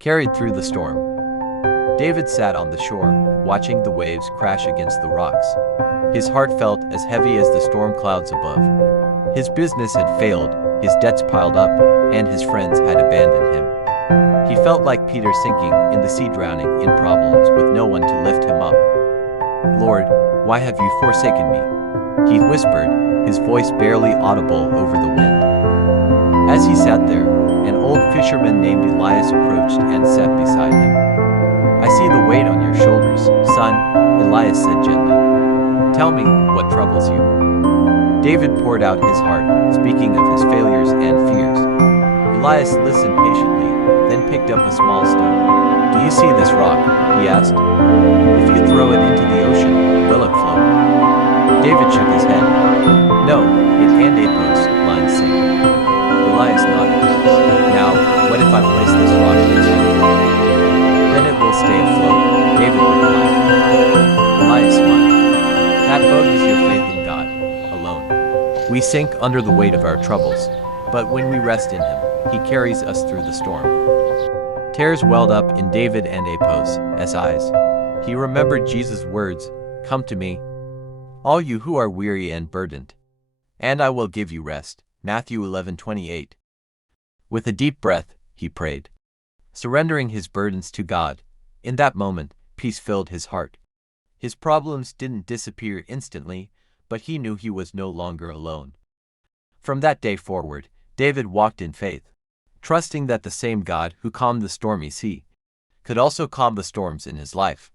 carried through the storm. David sat on the shore, watching the waves crash against the rocks. His heart felt as heavy as the storm clouds above. His business had failed, his debts piled up, and his friends had abandoned him. He felt like Peter sinking in the sea, drowning in problems with no one to lift him up. "Lord, why have you forsaken me?" he whispered, his voice barely audible over the wind. As he sat there, an old fisherman named Elias approached and sat beside him. "I see the weight on your shoulders, son," Elias said gently. "Tell me, what troubles you?" David poured out his heart, speaking of his failures and fears. Elias listened patiently, then picked up a small stone. "Do you see this rock?" he asked. "If you throw it into the ocean, will it float?" David shook his head. "No, it and Apos, lines sing." Elias nodded. "Now, what if I place this rock into the water?" "Then it will stay afloat," David replied. Elias smiled. "That boat is your faith in God alone. We sink under the weight of our troubles, but when we rest in Him, He carries us through the storm." Tears welled up in David and Apos' eyes. He remembered Jesus' words, "Come to me, all you who are weary and burdened, and I will give you rest." Matthew 11:28. With a deep breath, he prayed, surrendering his burdens to God. In that moment, peace filled his heart. His problems didn't disappear instantly, but he knew he was no longer alone. From that day forward, David walked in faith, trusting that the same God who calmed the stormy sea could also calm the storms in his life.